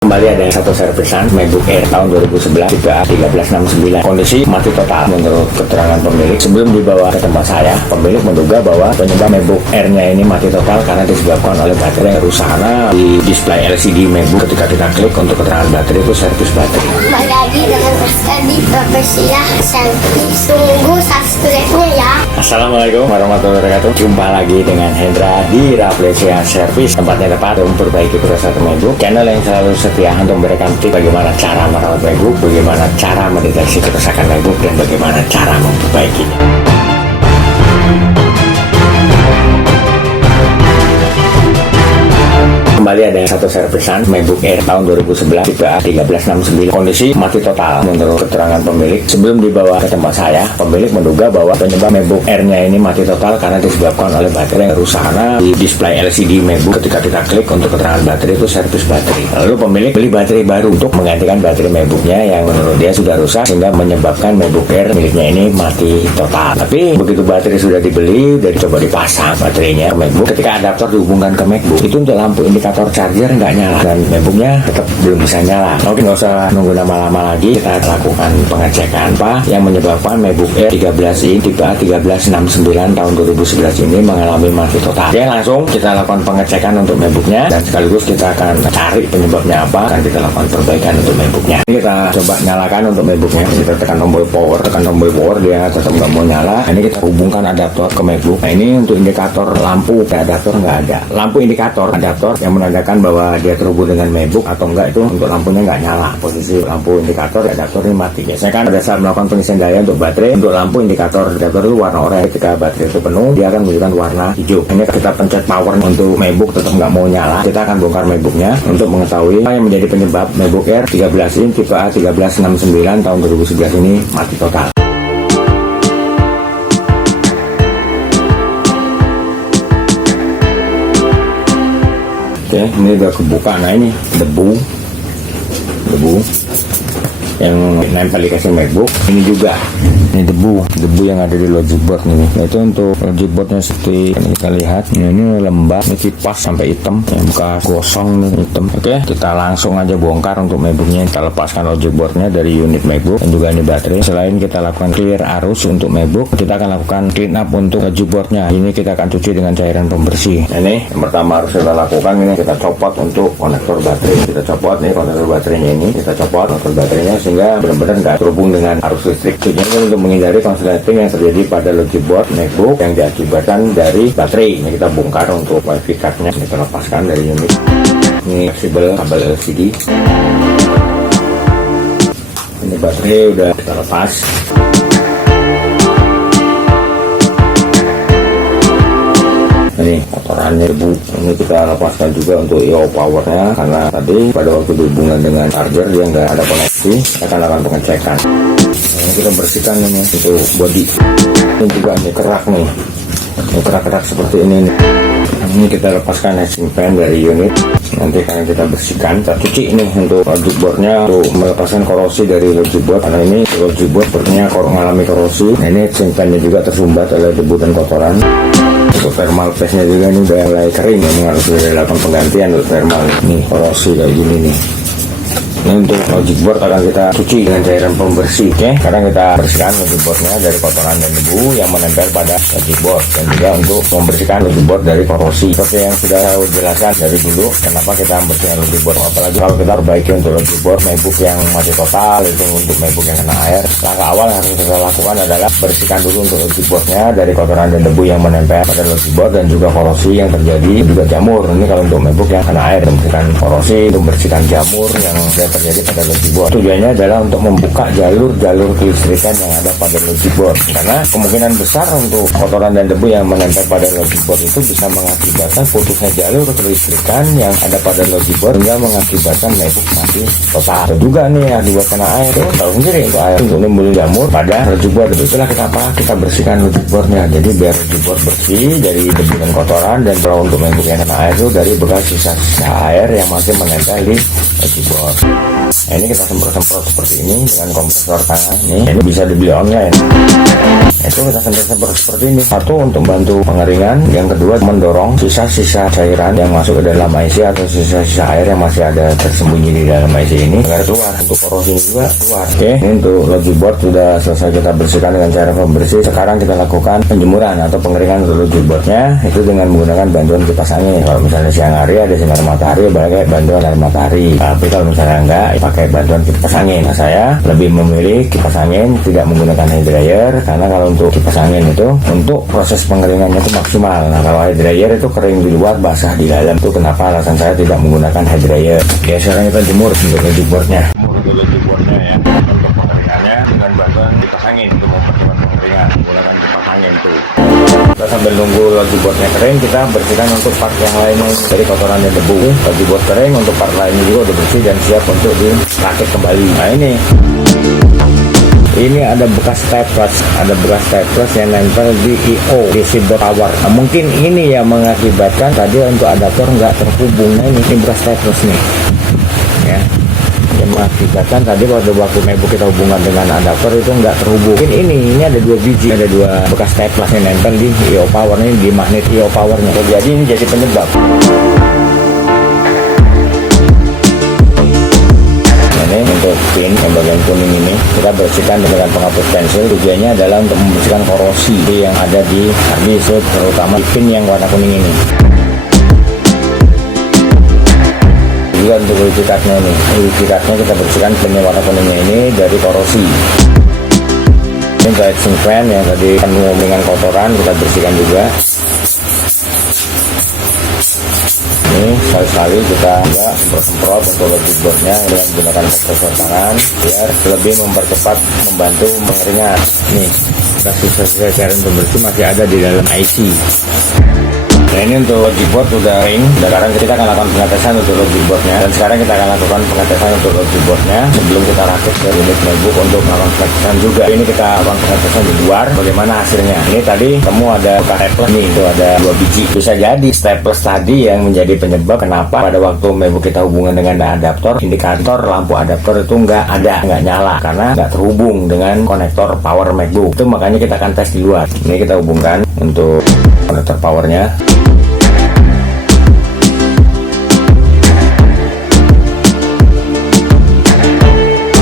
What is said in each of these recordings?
Kembali ada satu servisan MacBook Air tahun 2011 tipe A1369. Kondisi mati total menurut keterangan pemilik. Sebelum dibawa ke tempat saya, pemilik menduga bahwa penyebab MacBook Air-nya ini mati total karena disebabkan oleh baterai yang rusak. Karena di display LCD MacBook ketika kita klik untuk keterangan baterai itu servis baterai. Kembali lagi dengan Rizky Profesia Servis. Tunggu subscribe-nya ya. Assalamualaikum warahmatullahi wabarakatuh. Jumpa lagi dengan Hendra di Rafflesia Service. Tempatnya tepat untuk memperbaiki proses MacBook. Channel yang selalu setia untuk memberikan tips bagaimana cara merawat MacBook, bagaimana cara mendeteksi kerusakan MacBook, dan bagaimana cara memperbaikinya. Kembali ada satu servisan MacBook Air tahun 2011 tipe A1369. Kondisi mati total menurut keterangan pemilik. Sebelum dibawa ke tempat saya, pemilik menduga bahwa penyebab MacBook Air-nya ini mati total karena disebabkan oleh baterai yang rusak. Karena di display LCD MacBook ketika kita klik untuk keterangan baterai itu servis baterai. Lalu pemilik beli baterai baru untuk menggantikan baterai MacBooknya yang menurut dia sudah rusak sehingga menyebabkan MacBook Air miliknya ini mati total. Tapi begitu baterai sudah dibeli dan coba dipasang baterainya ke MacBook, ketika adaptor dihubungkan ke MacBook itu untuk lampu indikator charger nggak nyala dan MacBooknya tetap belum bisa nyala. Oke, nggak usah nunggu lama-lama lagi, kita lakukan pengecekan apa yang menyebabkan MacBook Air 13 inch tipe A1369 tahun 2011 ini mengalami mati total. Oke, langsung kita lakukan pengecekan untuk MacBooknya dan sekaligus kita akan cari penyebabnya apa dan kita lakukan perbaikan untuk MacBooknya. Ini kita coba nyalakan untuk MacBooknya. Kita tekan tombol power, dia tetap nggak mau nyala. Ini kita hubungkan adaptor ke MacBook. Nah, ini untuk indikator lampu, adaptor nggak ada. Lampu indikator adaptor yang menandakan bahwa dia terhubung dengan MacBook atau enggak itu untuk lampunya nggak nyala. Posisi lampu indikator adaptor ini mati. Biasanya kan pada saat melakukan pengisian daya untuk baterai, untuk lampu indikator adaptor itu warna oranye. Ketika baterai itu penuh, dia akan menunjukkan warna hijau. Ini kita pencet power untuk MacBook tetap nggak mau nyala. Kita akan bongkar MacBooknya untuk mengetahui apa yang menjadi penyebab MacBook Air 13 inch tipe A1369 tahun 2011 ini mati total. Oke, ini udah kebuka. Nah, ini debu yang nempel di casing MacBook. Ini juga ini debu yang ada di logic board nih. Nah, itu untuk logic boardnya seperti ini kita lihat. Nah, ini lembab, ini kipas sampai hitam, yang bekas gosong nih hitam. Oke, kita langsung aja bongkar untuk MacBooknya. Kita lepaskan logic boardnya dari unit MacBook dan juga ini baterai. Selain kita lakukan clear arus untuk MacBook, kita akan lakukan clean up untuk logic boardnya. Ini kita akan cuci dengan cairan pembersih. Nah, ini yang pertama harus kita lakukan, ini kita copot untuk konektor baterai. Kita copot nih konektor baterainya ini, kita copot konektor baterainya sehingga benar-benar nggak terhubung dengan arus listrik. Tujuannya untuk menghindari konsleting yang terjadi pada logic board MacBook yang diakibatkan dari baterai. Ini kita bongkar untuk wifi cardnya, kita lepaskan dari unit. Ini fleksibel kabel LCD. Ini baterai udah kita lepas. Ini kotorannya debu, ini kita lepaskan juga untuk IO powernya karena tadi pada waktu dihubungan dengan charger dia nggak ada koneksi. Kita akan lakukan pengecekan. Nah, kita bersihkan ini untuk body. Ini juga ini kerak nih, ini kerak-kerak seperti ini nih. Ini kita lepaskan heatsink fan dari unit. Nanti akan kita bersihkan, kita cuci ini untuk logic boardnya untuk melepaskan korosi dari logic board karena ini logic board sepertinya mengalami korosi. Nah, ini heatsink fan-nya juga tersumbat oleh debu dan kotoran. Untuk thermal paste-nya juga ini udah mulai kering, ini harus dilakukan penggantian untuk thermal. Nih korosi kayak gini nih. Ini untuk logic board akan kita cuci dengan cairan pembersih. Oke, sekarang kita bersihkan logic boardnya dari kotoran dan debu yang menempel pada logic board dan juga untuk membersihkan logic board dari korosi. Seperti yang sudah saya jelaskan dari dulu, kenapa kita membersihkan logic board, apalagi kalau kita perbaiki untuk logic board MacBook yang mati total, itu untuk MacBook yang kena air. Langkah awal yang harus kita lakukan adalah bersihkan dulu untuk logic boardnya dari kotoran dan debu yang menempel pada logic board dan juga korosi yang terjadi, juga jamur. Ini kalau untuk MacBook yang kena air, membersihkan korosi, untuk membersihkan jamur yang terjadi pada logic board. Tujuannya adalah untuk membuka jalur-jalur kelistrikan yang ada pada logic board karena kemungkinan besar untuk kotoran dan debu yang menempel pada logic board itu bisa mengakibatkan putusnya jalur kelistrikan yang ada pada logic board hingga mengakibatkan MacBook mati total. Dan juga nih akibat kena air, tahu sendiri untuk air untuk nimbul jamur pada logic board. Itulah kenapa kita bersihkan logic boardnya, jadi biar logic board bersih dari debu dan kotoran, dan kalau untuk MacBook yang kena air itu dari bekas sisa-sisa air yang masih menempel di logic board. Nah, ini kita semprot-semprot seperti ini dengan kompresor tangan. Ini bisa dibeli online. Itu kita semprot-semprot seperti ini. Satu untuk bantu pengeringan, yang kedua mendorong sisa-sisa cairan yang masuk ke dalam IC atau sisa-sisa air yang masih ada tersembunyi di dalam IC ini agar keluar. Untuk korosnya juga keluar. Oke, ini untuk logic board sudah selesai kita bersihkan dengan cara pembersih. Sekarang kita lakukan penjemuran atau pengeringan untuk logic boardnya, itu dengan menggunakan bantuan kipas angin. Kalau misalnya siang hari ada sinar matahari, pakai bantuan air matahari. Tapi kalau misalnya enggak, pakai bantuan kipas angin. Nah, saya lebih memilih kipas angin, tidak menggunakan hair dryer, karena kalau untuk kipas angin itu untuk proses pengeringannya itu maksimal. Nah, kalau hair dryer itu kering di luar, basah di dalam. Itu kenapa alasan saya tidak menggunakan hair dryer. Ya, sekarang kita jemur untuk logic boardnya. Jemur untuk logic boardnya ya. Untuk pengeringannya dengan bantuan kipas angin untuk mempercepat pengeringan, menggunakan kipas angin tuh. Kita sambil nunggu logic boardnya kering, kita bersihkan untuk part yang lainnya. Jadi kotoran dan debu, logic board kering, untuk part lainnya juga udah bersih dan siap untuk dirakit kembali. Nah, ini ada bekas staples, yang nempel di IO DC board power. Nah, mungkin ini yang mengakibatkan tadi untuk adaptor nggak terhubung. Nah, ini bekas staples nih, ya, yang mengakibatkan tadi pada waktu MacBook kita hubungan dengan adaptor itu nggak terhubung. Mungkin ini ada 2 biji, ada 2 bekas staples yang nempel di IO power, ini di magnet IO powernya. Jadi ini jadi penyebab. Ini untuk pin yang bagian kuning ini kita bersihkan dengan penghapus pensil. Tujuannya adalah untuk membersihkan korosi yang ada di harddisk, terutama di pin yang warna kuning ini. Juga untuk UV cardnya ini, kita bersihkan pin yang warna kuningnya ini dari korosi. Ini untuk heatsink fan yang tadi penuh dengan kotoran, kita bersihkan juga. Ini sekali-sekali kita semprot-semprot untuk logic boardnya dengan menggunakan kompresor tangan biar lebih mempercepat, membantu pengeringan. Nih, sisa-sisa cairan pembersih masih ada di dalam IC. Nah, ini untuk logic board sudah kering. Sekarang kita akan lakukan pengetesan untuk logic boardnya, dan sekarang kita akan lakukan pengetesan untuk logic boardnya sebelum kita rakit ke unit MacBook untuk melakukan pengetesan juga. Ini kita lakukan pengetesan di luar, bagaimana hasilnya. Ini tadi kamu ada bekas staples nih, itu ada 2 biji. Bisa jadi staples tadi yang menjadi penyebab kenapa pada waktu MacBook kita hubungan dengan adaptor, indikator lampu adaptor itu nggak nyala karena nggak terhubung dengan konektor power MacBook. Itu makanya kita akan tes di luar. Ini kita hubungkan untuk konektor powernya.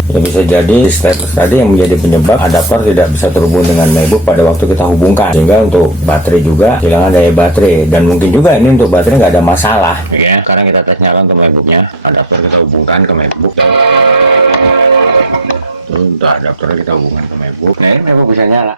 Ya, bisa jadi staples tadi yang menjadi penyebab adaptor tidak bisa terhubung dengan MacBook pada waktu kita hubungkan, sehingga untuk baterai juga kehilangan daya baterai, dan mungkin juga ini untuk baterai nggak ada masalah. Oke, sekarang kita tes nyala untuk MacBooknya. Adaptor kita hubungkan ke MacBook. Untuk adaptor kita hubungkan ke MacBook. Nah, ini MacBook bisa nyala.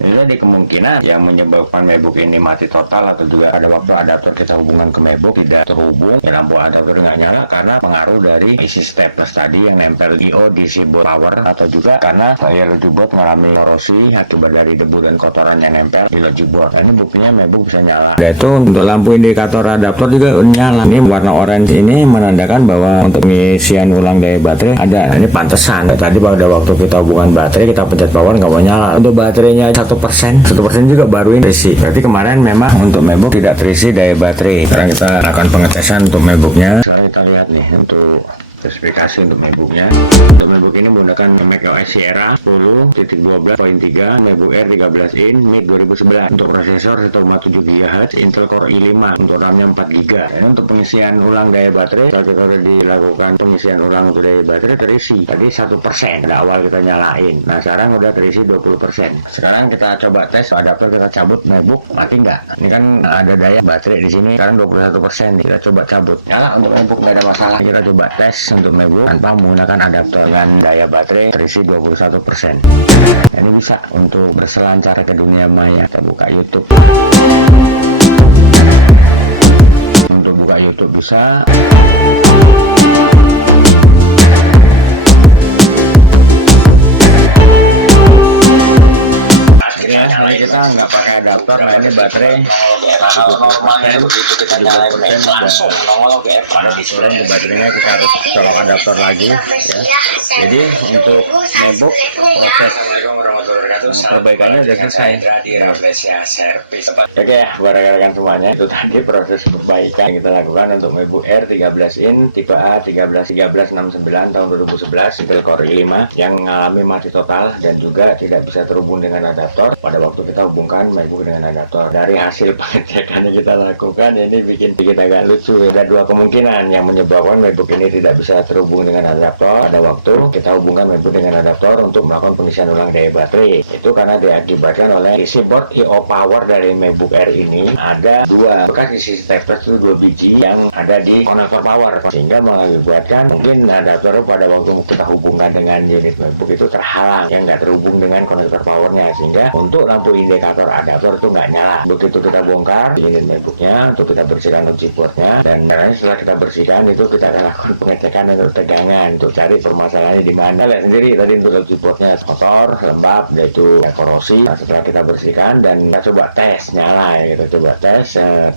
Ini jadi kemungkinan yang menyebabkan MacBook ini mati total, atau juga ada waktu adaptor kita hubungan ke MacBook tidak terhubung, ya lampu adaptor nggak nyala karena pengaruh dari isi staples tadi yang nempel di IO DC board power, atau juga karena layar logic board mengalami korosi akibat dari debu dan kotoran yang nempel di logic board. Nah, ini buktinya MacBook bisa nyala. Dan itu untuk lampu indikator adaptor juga nyala. Ini warna orange ini menandakan bahwa untuk pengisian ulang daya baterai ada. Nah, ini pantesan tadi pada waktu kita hubungan baterai kita pencet power nggak mau nyala. Untuk baterainya 1% juga baru ini terisi. Berarti kemarin memang untuk MacBook tidak terisi daya baterai. Sekarang kita akan pengetesan untuk MacBooknya. Sekarang kita lihat nih untuk spesifikasi untuk MacBooknya. Untuk MacBook ini menggunakan macOS Sierra 10.12.3, MacBook Air 13 in, mid 2011. Untuk prosesor 1,7 GHz, Intel Core i5, untuk RAM-nya 4 GB. Dan untuk pengisian ulang daya baterai, kalau kita sudah dilakukan pengisian ulang untuk daya baterai terisi. Tadi 1%, pada awal kita nyalain. Nah, sekarang udah terisi 20%. Sekarang kita coba tes adaptor, kita cabut MacBook, mati nggak? Ini kan ada daya baterai di sini, sekarang 21%. Kita coba cabut. Nyala untuk MacBook, nggak ada masalah. Kita coba tes untuk MacBook tanpa menggunakan adaptor dengan daya baterai terisi 21%. Ini bisa untuk berselancar ke dunia maya. Kita buka YouTube. Untuk buka YouTube bisa. Nah, kita nggak pakai adaptor. Nah, ini baterai kalau normalnya begitu kita nyalain langsung nongol ke pada diturun ke baterainya, kita harus colok adaptor lagi ya. Jadi untuk MacBook proses perbaikannya udah selesai. Oke, rekan-rekan semuanya, itu tadi proses perbaikan yang kita lakukan untuk MacBook Air 13 in tipe A 1369 tahun 2011 Intel Core i5 yang mengalami mati total dan juga tidak bisa terhubung dengan adaptor pada waktu kita hubungkan MacBook dengan adaptor. Dari hasil pengecekan yang kita lakukan, ini bikin agak lucu. Ada dua kemungkinan yang menyebabkan MacBook ini tidak bisa terhubung dengan adaptor pada waktu kita hubungkan MacBook dengan adaptor untuk melakukan pengisian ulang daya baterai. Itu karena diakibatkan oleh isi board I/O power dari MacBook Air ini ada dua bekas isi stepler itu 2 biji yang ada di konektor power, sehingga mengakibatkan mungkin adaptor pada waktu kita hubungkan dengan unit MacBook itu terhalang, yang nggak terhubung dengan konektor powernya, sehingga untuk lampu indikator adaptor itu nggak nyala. Begitu kita bongkar unit MacBooknya untuk kita bersihkan chipboardnya, dan karena setelah kita bersihkan itu kita akan lakukan pengecekan untuk tegangan untuk cari permasalahannya di mana. Lihat sendiri tadi untuk chipboardnya kotor, lembab, yaitu korosi. Nah, setelah kita bersihkan dan kita coba tes nyala, ya, kita coba tes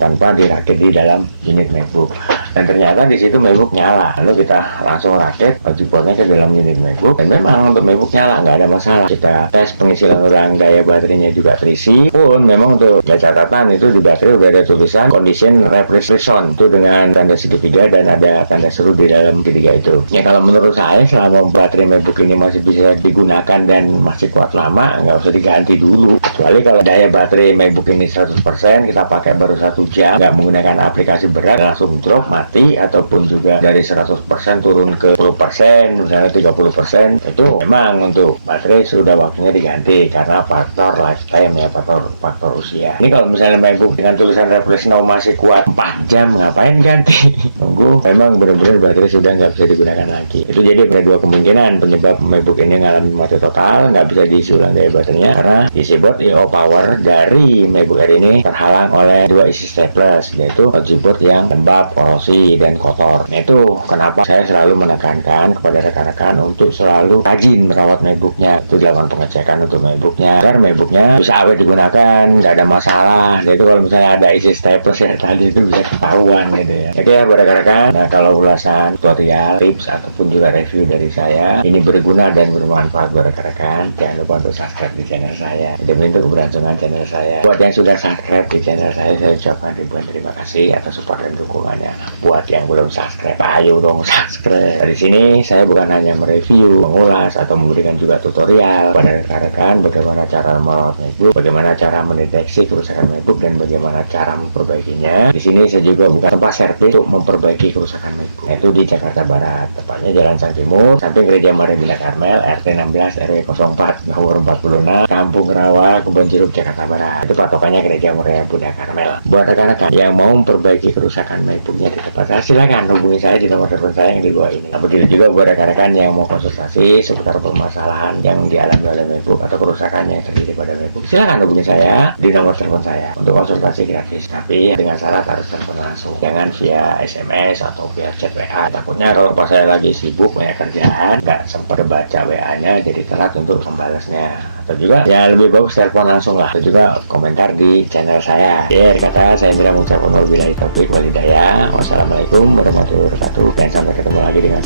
tanpa dirakit di dalam unit MacBook, dan ternyata di situ MacBook nyala. Lalu kita langsung rakit chipboardnya ke dalam unit MacBook, dan memang untuk MacBook nyala, nggak ada masalah. Kita tes pengisian ulang daya baterainya juga terisi, pun memang untuk catatan itu di baterai udah ada tulisan condition representation itu dengan tanda segitiga dan ada tanda seru di dalam segitiga itu. Ya kalau menurut saya selama baterai MacBook ini masih bisa digunakan dan masih kuat lama, nggak usah diganti dulu. Kecuali kalau daya baterai MacBook ini 100%, kita pakai baru 1 jam, nggak menggunakan aplikasi berat, langsung drop mati, ataupun juga dari 100% turun ke 10%, misalnya 30%, itu memang untuk baterai sudah waktunya diganti karena faktor lifetime, ya, faktor usia. Ini kalau misalnya MacBook dengan tulisan refresh now masih kuat 4 jam, ngapain ganti? Tunggu, memang benar-benar baterai sudah nggak bisa digunakan lagi. Itu jadi ada dua kemungkinan penyebab MacBook ini mengalami mati total, nggak bisa diisi ulang daya baterainya karena isi board I/O power dari MacBook Air ini terhalang oleh dua isi staples, yaitu keyboard yang lembab, korosi, dan kotor. Nah, itu kenapa saya selalu menekankan kepada rekan-rekan untuk selalu rajin merawat MacBooknya, itu dilakukan pengecekan untuk MacBooknya agar MacBooknya bisa awet digunakan, nggak ada masalah. Jadi kalau misalnya ada isi staples ya tadi itu bisa ketahuan gitu ya. Oke ya buat rekan-rekan, nah kalau ulasan tutorial, tips ataupun juga review dari saya ini berguna dan bermanfaat buat rekan-rekan, jangan lupa untuk subscribe di channel saya demi untuk keberlangsungan channel saya. Buat yang sudah subscribe di channel saya ucapkan ribuan terima kasih atas support dan dukungannya. Buat yang belum subscribe, ayo dong subscribe. Dari sini saya bukan hanya mereview, mengulas atau memberikan juga tutorial pada rekan-rekan bagaimana cara merawat MacBook, bagaimana cara mendeteksi kerusakan MacBook, dan bagaimana cara memperbaikinya. Di sini saya juga bukan tempat servis untuk memperbaiki kerusakan MacBook. Itu di Jakarta Barat, tepatnya Jalan Santimur, samping Gereja Maria Bunda Karmel, RT 16 RW 04 nomor 46, Kampung Rawa, Kebon Jeruk, Jakarta Barat. Itu patokannya Gereja Maria Bunda Karmel. Buat rekan-rekan yang mau memperbaiki kerusakan MacBooknya di tempat saya, silakan hubungi saya di nomor telepon saya yang di bawah ini. Begitu juga buat rekan-rekan yang mau konsultasi seputar permasalahan yang dialami oleh MacBook atau kerusakan yang terjadi pada MacBook, silakan hubungi saya di nomor telepon saya untuk konsultasi gratis. Tapi dengan syarat harus telepon langsung, jangan via SMS atau via chat WA. Takutnya kalau pas saya lagi sibuk banyak kerjaan, nggak sempat baca WA-nya, jadi telat untuk membalasnya. Atau juga ya lebih bagus telepon langsung lah, atau juga komentar di channel saya. Ya kata saya tidak mengucapkan wabillahi taufiq wal hidayah. Wassalamualaikum warahmatullahi wabarakatuh, dan sampai ketemu lagi dengan